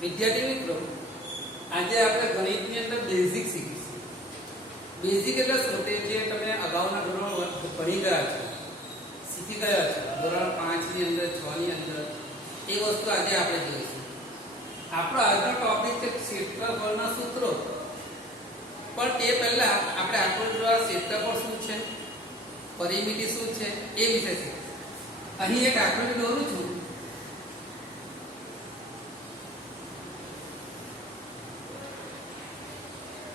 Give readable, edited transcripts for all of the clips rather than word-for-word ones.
વિદ્યાર્થી મિત્રો, આજે આપણે ગણિતની અંદર બેઝિક શીખીશું. બેઝિક એટલે શું? તે જે તમે અગાઉના ધોરણ ભણી ગયા છો, શીખી ગયા છો, ધોરણ 5 ની અંદર, 6 ની અંદર, એ વસ્તુ આજે આપણે જોઈશું. આપણો આજનો ટોપિક છે ક્ષેત્રફળના સૂત્રો. પણ તે પહેલા આપણે આકૃતિ દ્વારા ક્ષેત્રફળ શું છે, પરિમિતિ શું છે, એ વિશે શીખીશું. અહીં એક આકૃતિ દોરું છું.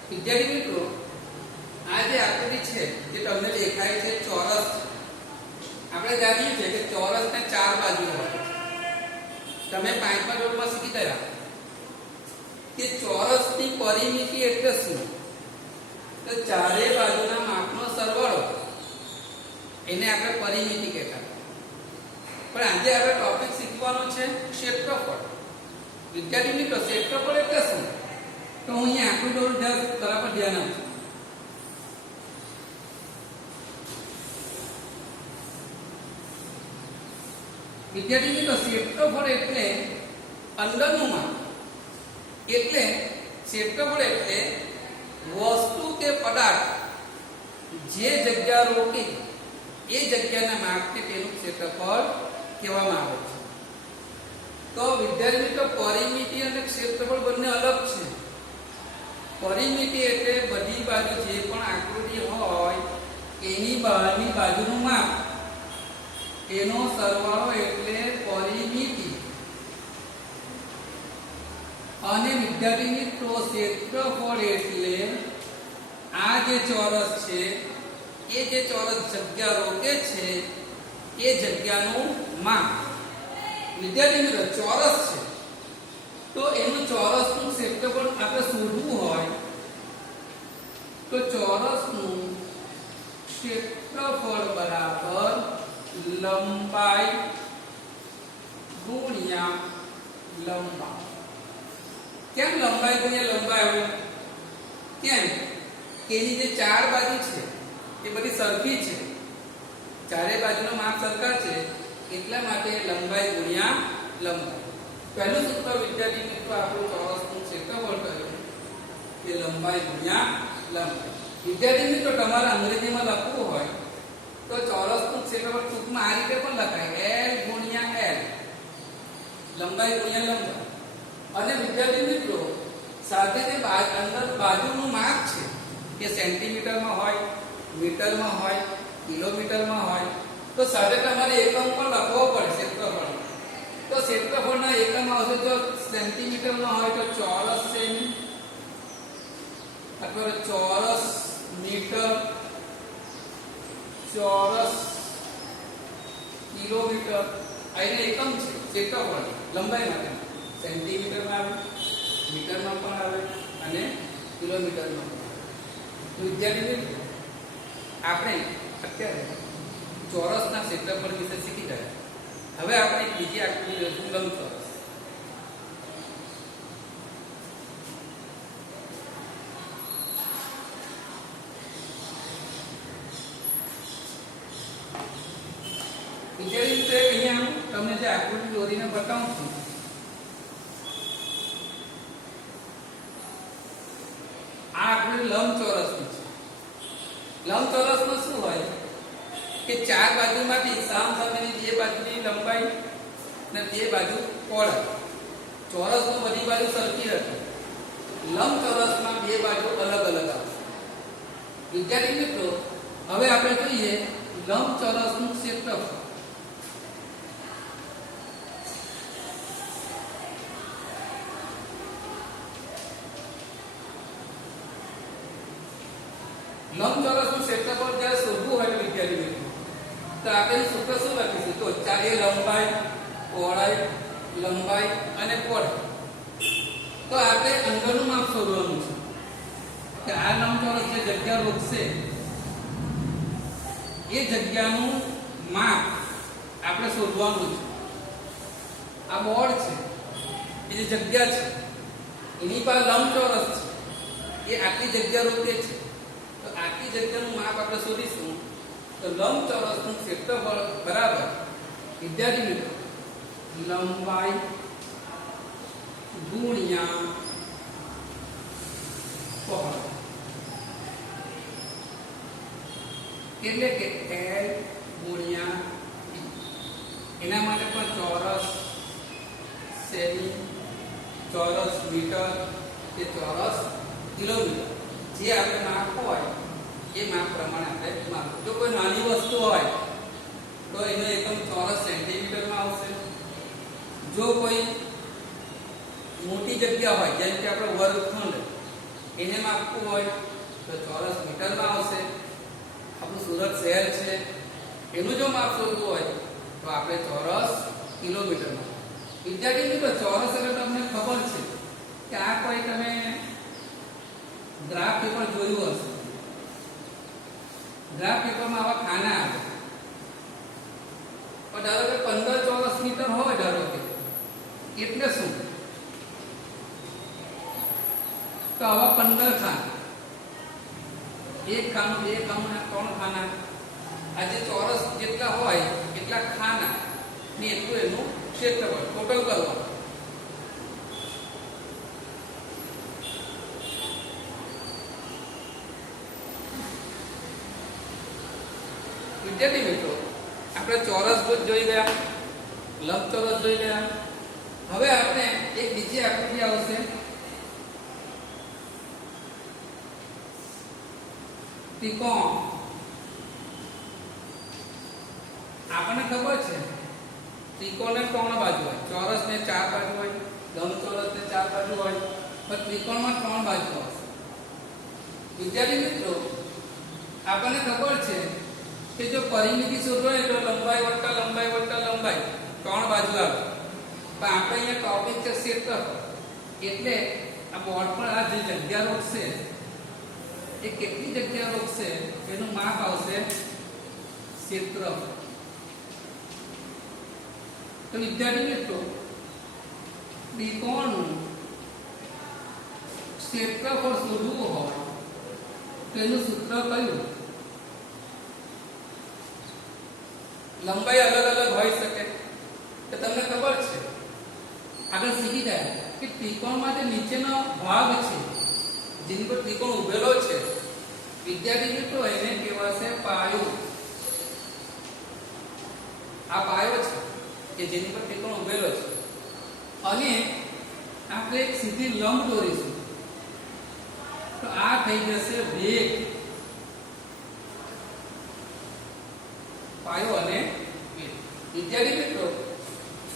વિદ્યાર્થી મિત્રો, આ જે આકૃતિ છે જે તમને દેખાય છે ચોરસ છે. આપણે જાણીએ છીએ કે ચોરસને 4 બાજુ હોય છે. તમે 5મા ધોરણમાં શીખી ગયા કે ચોરસની પરિમિતિ એટલે શું? તો ચારે બાજુના માપનો સરવાળો, એને આપણે પરિમિતિ કહેતા. પણ આજે આપણે ટોપિક શીખવાનો છે ક્ષેત્રફળ. વિદ્યાર્થી મિત્રો, ક્ષેત્રફળ એટલે શું? તો હું અહીંયા આકૃતિ દોરું, જરા પર ધ્યાન આપજો. વિદ્યાર્થી મિત્રો, ક્ષેત્રફળ એટલે અંદરનું માપ. એટલે ક્ષેત્રફળ એટલે વસ્તુ કે પદાર્થ જે જગ્યા રોકે એ જગ્યાના માપને તેનું ક્ષેત્રફળ કહેવામાં આવે છે. તો વિદ્યાર્થી મિત્રો, પરિમિતિ અને ક્ષેત્રફળ બંને અલગ છે. પરિમિતિ એટલે બધી બાજુ જે પણ આકૃતિ હોય એની બહારની બાજુનું માપ, એનો સરવાળો એટલે પરિમિતિ. અને વિદ્યાર્થી મિત્રો, ક્ષેત્રફળ એટલે આ જે ચોરસ છે, એ જે ચોરસ જગ્યા રોકે છે એ જગ્યાનું માપ. વિદ્યાર્થી મિત્રો, ચોરસ છે તો એનું ચોરસનું ક્ષેત્રફળ આપણે શોધવું હોય તો ચોરસનું ક્ષેત્રફળ બરાબર લંબાઈ ગુણ્યા લંબાઈ. કેમ લંબાઈ ગુણ્યા લંબાઈ હોય? કેમ કે એની જે 4 બાજુ છે એ બધી સરખી છે, ચારે બાજુનો માપ સરખા છે, એટલા માટે લંબાઈ ગુણ્યા લંબાઈ. પહેલું સૂત્ર વિદ્યાર્થી મિત્રો આપણું ચોરસનું ક્ષેત્રફળ કહ્યું કે લંબાઈ ગુણ્યા લંબાઈ. વિદ્યાર્થી મિત્રો, તમારે અંગ્રેજીમાં લખવું હોય તો ચોરસનું ક્ષેત્રફળ ટૂંકમાં આ રીતે પણ લખાય, L ગુણ્યા L, લંબાઈ ગુણ્યા લંબાઈ. અને વિદ્યાર્થી મિત્રો, સાથે જે અંદર બાજુનું માપ છે કે સેન્ટીમીટરમાં હોય, મીટરમાં હોય, કિલોમીટરમાં હોય, તો સાથે તમારે એકમ પણ લખવો પડે ક્ષેત્રફળ. તો ક્ષેત્રફળના એકમ આવશે, જો સેન્ટીમીટરમાં હોય તો ચોરસ સેમી અથવા ચોરસ મીટર, ચોરસ કિલોમીટર. આ એના એકમ છે ક્ષેત્રફળ લંબાઈ માટે. સેન્ટીમીટરમાં આવે, મીટરમાં પણ આવે અને કિલોમીટરમાં પણ આવે. તો વિદ્યાર્થી મિત્રો, આપણે અત્યારે ચોરસના ક્ષેત્રફળ વિશે શીખી ગયા. હવે આપણે બીજી આકૃતિ જોઈશું, લંબચોરસ. વિદ્યાર્થી મિત્રો, અહીંયા તમને જે આકૃતિ દોરીને બતાવું છું, આ આકૃતિ લંબચોરસની છે. લંબચોરસમાં શું હોય કે 4 બાજુમાંથી સામસામેની 2 બાજુની લંબાઈ અને 2 બાજુ પહોળાઈ. ચોરસમાં બધી બાજુ સરખી હતી, લંબચોરસમાં 2 બાજુ અલગ અલગ આવશે. વિદ્યાર્થી મિત્રો, હવે આપણે જોઈએ લંબચોરસનું ક્ષેત્રફળ. લંબચોરસનું ક્ષેત્રફળ જ્યારે શોધવું હોય વિદ્યાર્થી મિત્રો, તો આપણે સૂત્ર શું લખીશું? તો ચારે લંબાઈ, પહોળાઈ, લંબાઈ અને પહોળાઈ. તો આપણે અંદરનું માપ શોધવાનું છે કે આ લંબચોરસ જે જગ્યા રોકશે એ જગ્યાનું માપ આપણે શોધવાનું છે. આ બોર્ડ છે, એ જે જગ્યા છે એની પાસે લંબચોરસ છે, એ આટલી જગ્યા રોકે છે. તો આટલી જગ્યાનું માપ આપણે શોધીશું. તો લંબચોરસનું ક્ષેત્રફળ બરાબર વિદ્યાર્થી મિત્રો લંબાઈ ગુણ્યા પહોળાઈ, એટલે કે L ગુણ્યા D. એના માટે પણ ચોરસ સેમી, ચોરસ મીટર કે ચોરસ કિલોમીટર જે આપણે માપ હોય એ માપ પ્રમાણે આપણે માપ. જો કોઈ નાની વસ્તુ હોય તો એનો એકમ ચોરસ સેન્ટીમીટરમાં આવશે. જો કોઈ મોટી જગ્યા હોય જેમ કે આપણે વર્ગખંડ એને માપવું હોય તો ચોરસ મીટરમાં આવશે. આપણું સુરત શહેર છે એનું જો માપ શોધવું હોય તો આપણે ચોરસ કિલોમીટરમાં. વિદ્યાર્થી મિત્રો, ચોરસ એટલે તમને ખબર છે કે આ કોઈ તમે ગ્રાફ પેપર જોયું હશે. ગ્રાફ પેપરમાં આવા ખાના આવે. પણ ધારો કે 15 ચોરસ મીટર હોય, ધારો કે એટલે શું? તો આવા 15 ખાના, એક ખાનું, બે ખાનું, 3 ખાના, આ જે ચોરસ જેટલા હોય એટલા ખાના ને એટલું એનું ક્ષેત્રફળ ટોટલ કરવાનું. વિદ્યાર્થી મિત્રો, આપણે ચોરસ જોઈ ગયા, લંબચોરસ જોઈ ગયા. હવે આપણે એક બીજી આકૃતિ આવશે, ત્રિકોણ. આપણને ખબર છે ત્રિકોણને 3 બાજુ હોય, ચોરસને 4 બાજુ હોય, લંબચોરસને 4 બાજુ હોય, પણ ત્રિકોણમાં 3 બાજુ હશે. વિદ્યાર્થી મિત્રો, આપણને ખબર છે કે જો પરિમિતિ શોધો હોય તો લંબાઈ વત્તા લંબાઈ વત્તા લંબાઈ 3 બાજુ આવે. પણ આપણે અહીંયા ટોપિક છે ક્ષેત્રફળ, એટલે આ બોર્ડ પર આ જે જગ્યા રોકશે એ કેટલી જગ્યા રોકશે એનું માપ આવશે ક્ષેત્રફળ. તો વિદ્યાર્થી મિત્રો, ત્રિકોણનું ક્ષેત્રફળ શોધવું હોય તો એનું સૂત્ર કયું? લંબાઈ અલગ અલગ હોઈ શકે તો તમને ખબર છે, આગળ શીખી જાય કે ત્રિકોણમાં જે નીચેનો ભાગ છે જેની પર ત્રિકોણ ઉભેલો છે, વિદ્યાર્થી મિત્રો, એને કહેવાશે પાયો. આ પાયો છે કે જેની પર ત્રિકોણ ઉભેલો છે. અને આપણે એક સીધી લંબ દોરીશું તો આ થઈ જશે વેગ. પાયો અને વેગ. વિદ્યાર્થી મિત્રો,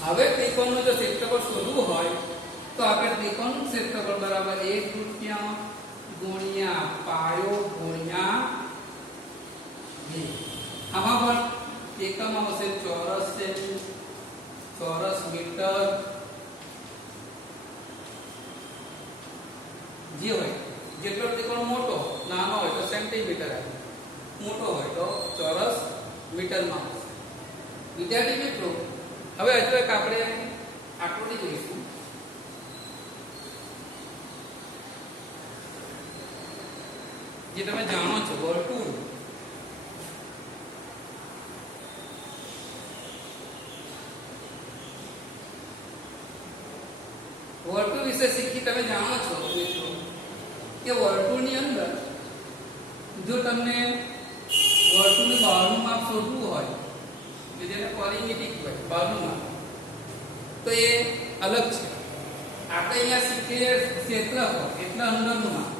હવે ત્રિકોણનું જો ક્ષેત્રફળ શોધવું હોય તો આપણે ત્રિકોણનું ક્ષેત્રફળ બરાબર 1/3 ગુણ્યા પાયો ગુણ્યા વેગ. આમાં પણ એકમ આવશે ચોરસ સેમી, ચોરસ મીટર, જે હોય. જેટલો ત્રિકોણ મોટો, નાનો હોય તો સેન્ટીમીટર આવે, મોટો હોય તો ચોરસ મીટરમાં આવશે. વિદ્યાર્થી મિત્રો, હવે હજુ એક આપણે આકૃતિ જોઈશું. જે તમે જાણો છો, વર્તુળ. વર્તુળ વિશે શીખી તમે જાણો છો મિત્રો કે વર્તુળની અંદર જો તમને વર્તુળનું બહારનું માપ શોધવું હોય, કે જેને પરિમિતિ કહેવાય, બહારનું માપ, તો એ અલગ છે. આપણે અહીંયા શીખીએ ક્ષેત્રફળ એટલે અંદરનું માપ.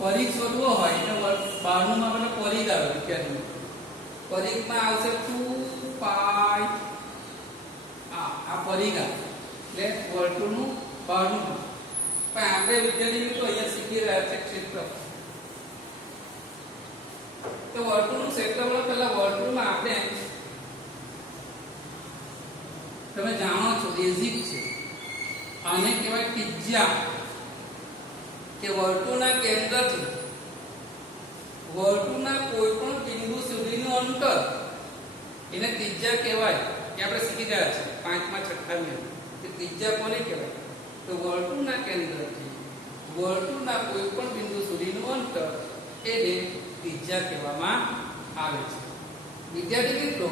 પરિઘ શોધવો હોય એટલે બહારનું માપ એટલે પરિઘ આવે. વિદ્યાર્થી, પરિઘમાં આવશે 2π. આ પરિઘ એટલે વર્તુળનું બહારનું માપ. પણ આપણે વિદ્યાર્થી મિત્રો અહીંયા શીખી રહ્યા છે ક્ષેત્રફળ. તો વર્તુળનું ક્ષેત્રફળ, પહેલા વર્તુળમાં આપણે, તમે જાણો છો, બેઝિક છે. આને કહેવાય ત્રિજ્યા. કે વર્તુળના કેન્દ્રથી વર્તુળના કોઈ પણ બિંદુ સુધીનું અંતર એને ત્રિજ્યા કહેવાય. કે આપણે શીખી ગયા છે 5મા 6મા કે ત્રિજ્યા કોને કહેવાય? તો વર્તુળના કેન્દ્રથી વર્તુળના કોઈ પણ બિંદુ સુધીનું અંતર એને ત્રિજ્યા કહેવામાં આવે છે. વિદ્યાર્થી મિત્રો,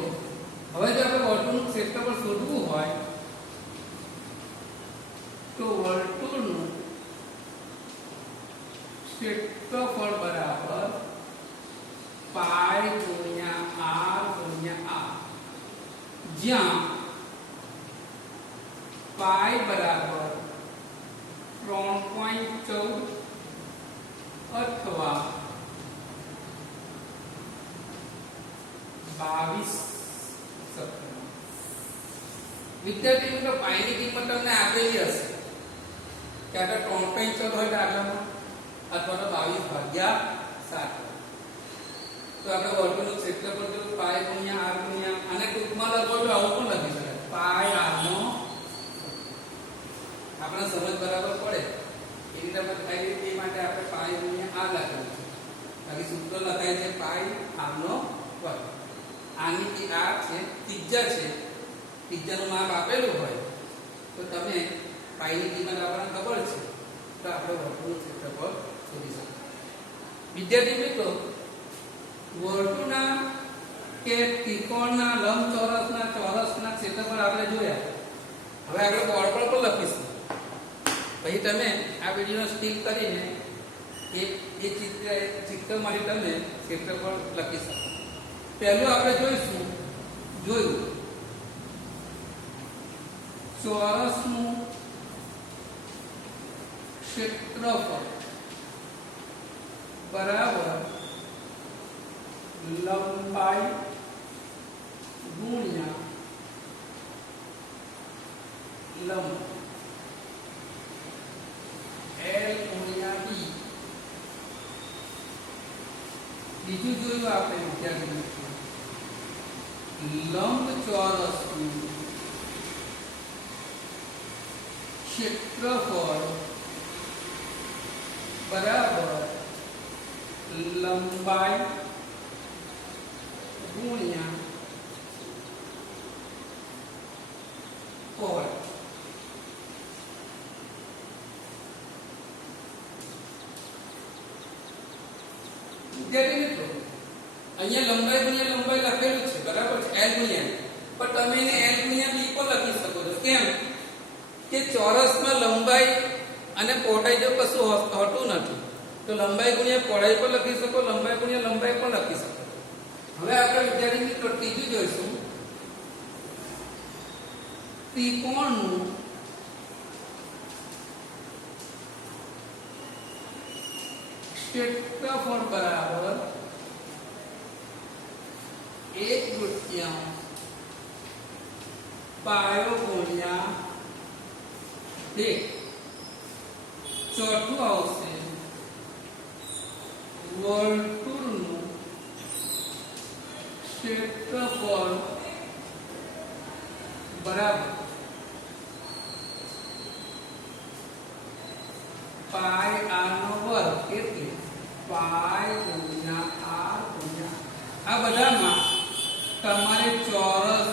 હવે જો આપણે વર્તુળનું ક્ષેત્રફળ ક્ષેત્રફળ બરાબર પાઈ ગુણ્યા આર ગુણ્યા આર, જ્યાં પાઈ બરાબર 3.14 અથવા 22 વિદ્યાર્થી મિત્રો પાઈની કિંમત તમને આપેલી હશે કે આગળ 3.14 હોય દાખલામાં અથવા તો 22 ભાગ્યા 7. તો આપણે વર્તુળનું ક્ષેત્રફળ તો પાઈ ગુણ્યા આર ગુણ્યા, અને ટૂંકમાં લખો તો આવું પણ લખી શકાય, પાઈ આર નો આપણે સમજ બરાબર પડે એ રીતે આપણે થાય એ માટે આપણે પાઈ ગુણ્યા આર લખેલું છે. બાકી સૂત્ર લખાય છે પાઈ આર નો વર્ગ. આની કે આ છે ત્રિજ્યા છે, ત્રિજ્યાનું માપ આપેલું હોય તો તમે પાઈની કિંમત આપણને ખબર છે તો આપણે વર્તુળનું ક્ષેત્રફળ શોધી શકીએ. વિદ્યાર્થી મિત્રો, વર્તુળના કે ત્રિકોણના, લંબચોરસના, ચોરસના ક્ષેત્રફળ આપણે જોયા. હવે આપણે બોર્ડ પર પણ લખીશું. પછી તમે આ વિડિયોનો સ્ટીક કરીને એ ચિત્રમાંથી તમે ક્ષેત્રફળ લખી શકો. પહેલું આપણે જોયું ચોરસનું ક્ષેત્રફળ બરાબર લંબાઈ ગુણ્યા લંબ L ગુણ્યા D. બીજું જોયું આપણે વિદ્યાર્થી મિત્રો, લંબચોરસનું ક્ષેત્રફળ બરાબર લંબાઈ ગુણ્યા પહોળાઈ. વિદ્યાર્થી મિત્રો, અહીંયા લંબાઈ ગુણ્યા લંબાઈ લખેલું છે બરાબર છે, L ગુણ્યા, પણ તમે એને L ગુણ્યા B પણ લખી શકો છો. કેમ કે ચોરસમાં લંબાઈ અને પહોળાઈ જો કશું હોતું નથી, તો લંબાઈ ગુણ્યા પહોળાઈ પણ લખી શકો, લંબાઈ ગુણ્યા લંબાઈ પણ લખી શકો. હવે આપણે વિદ્યાર્થી મિત્રો ત્રીજું જોઈશું, ત્રિકોણનું ક્ષેત્રફળ બરાબર 1/3 પાયો ગુણ્યા 2. ચોથું આવશે વર્તુળનું ક્ષેત્રફળ બરાબર પાઈ આર નો વર્ગ, એટલે પાઈ ગુણ્યા આર ગુણ્યા. આ બધામાં તમારે ચોરસ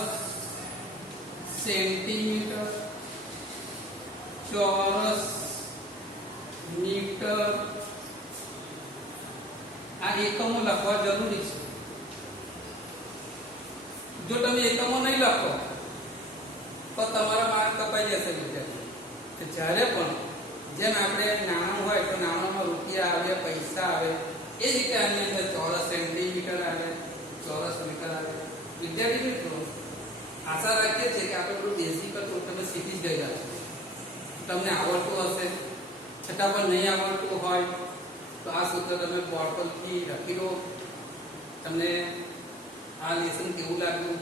સેન્ટીમીટર, ચોરસ મીટર આ એકમો લખવા જરૂરી છે. જો તમે એકમો નહીં લખો તો તમારા માર્ક કપાઈ જશે વિદ્યાર્થી. જ્યારે પણ જેમ આપણે નાણું હોય તો નાણામાં રૂપિયા આવે, પૈસા આવે, એ રીતે આની અંદર ચોરસ સેન્ટીમીટર આવે, ચોરસ મીટર આવે. વિદ્યાર્થી મિત્રો, આશા રાખીએ છીએ કે આપણે થોડું બેઝિક હતું તમે શીખી જ ગયા છો, તમને આવડતું હશે. છતાં પણ નહીં આવડતું હોય તો આ સૂત્ર તમે બોર્ડ પરથી લખી લો. તમને આ લેસન કેવું લાગ્યું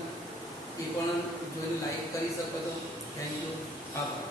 એ પણ જોઈને લાઈક કરી શકો છો. Thank you. આભાર.